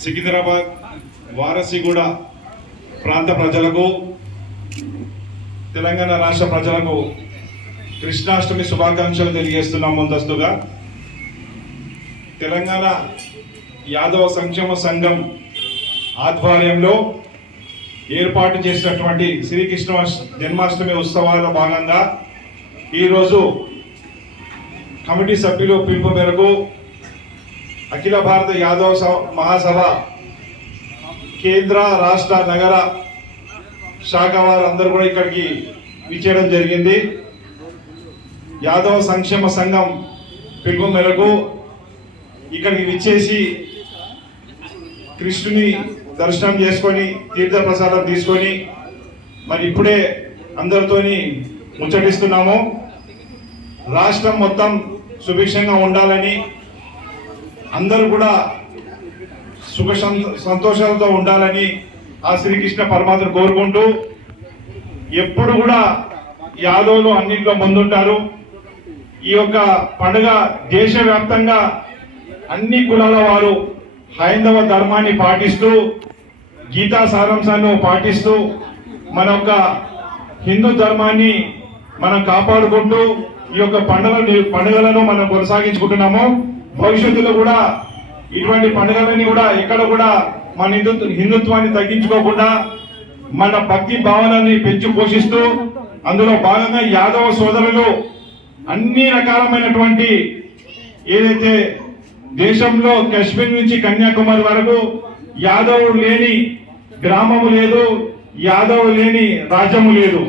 సికింద్రాబాద్ వారసిగూడ ప్రాంత ప్రజలకు, తెలంగాణ రాష్ట్ర ప్రజలకు కృష్ణాష్టమి శుభాకాంక్షలు తెలియజేస్తున్నాం. ముందస్తుగా తెలంగాణ యాదవ సంక్షేమ సంఘం ఆధ్వర్యంలో ఏర్పాటు చేసినటువంటి శ్రీకృష్ణ జన్మాష్టమి ఉత్సవాల భాగంగా ఈరోజు కమిటీ సభ్యులు పిలుపు మేరకు అఖిల భారత యాదవ మహాసభ కేంద్ర రాష్ట్ర నగర శాఖ వారు అందరూ కూడా ఇక్కడికి విచ్చేయడం జరిగింది. యాదవ సంక్షేమ సంఘం పిలుపు మేరకు ఇక్కడికి విచ్చేసి కృష్ణుని దర్శనం చేసుకొని తీర్థ ప్రసాదం తీసుకొని మరి ఇప్పుడే అందరితోని ముచ్చటిస్తున్నాము. రాష్ట్రం మొత్తం సుభిక్షంగా ఉండాలని, అందరూ కూడా సుఖ సంతోషాలతో ఉండాలని ఆ శ్రీకృష్ణ పరమాత్మ కోరుకుంటూ, ఎప్పుడు కూడా యాదవులు అన్నింటిలో ముందుంటారు. ఈ యొక్క పండుగ దేశవ్యాప్తంగా అన్ని కులాల వారు హైందవ ధర్మాన్ని పాటిస్తూ, గీతా సారాంశాన్ని పాటిస్తూ మన యొక్క హిందూ ధర్మాన్ని మనం కాపాడుకుంటూ ఈ యొక్క పండుగలను మనం కొనసాగించుకుంటున్నాము. భవిష్యత్తులో కూడా ఇటువంటి పండుగలన్నీ కూడా ఎక్కడ కూడా మన హిందుత్వాన్ని తగ్గించుకోకుండా మన భక్తి భావనని పెంచి పోషిస్తూ, అందులో భాగంగా యాదవ సోదరులు అన్ని రకాలమైనటువంటి ఏదైతే దేశంలో కాశ్మీర్ నుంచి కన్యాకుమారి వరకు యాదవులు లేని గ్రామము లేదు, యాదవులు లేని రాజ్యము లేదు.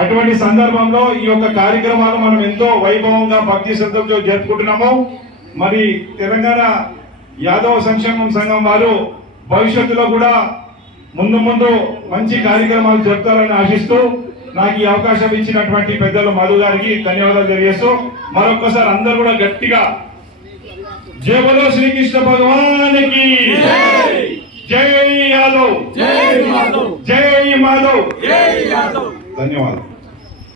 అటువంటి సందర్భంలో ఈ యొక్క కార్యక్రమాలు మనం ఎంతో వైభవంగా భక్తి శ్రద్ధలతో జరుపుకుంటున్నాము. మరి తెలంగాణ యాదవ సంక్షేమ సంఘం వారు భవిష్యత్తులో కూడా ముందు మంచి కార్యక్రమాలు జరుపుతారని ఆశిస్తూ నాకు ఈ అవకాశం ఇచ్చినటువంటి పెద్దలు మధు గారికి ధన్యవాదాలు తెలియజేస్తూ మరొకసారి అందరూ కూడా గట్టిగా జై బోలో శ్రీకృష్ణ భగవానికి జై యాదవ్, జై మాధవ్, ధన్యవాదాలు.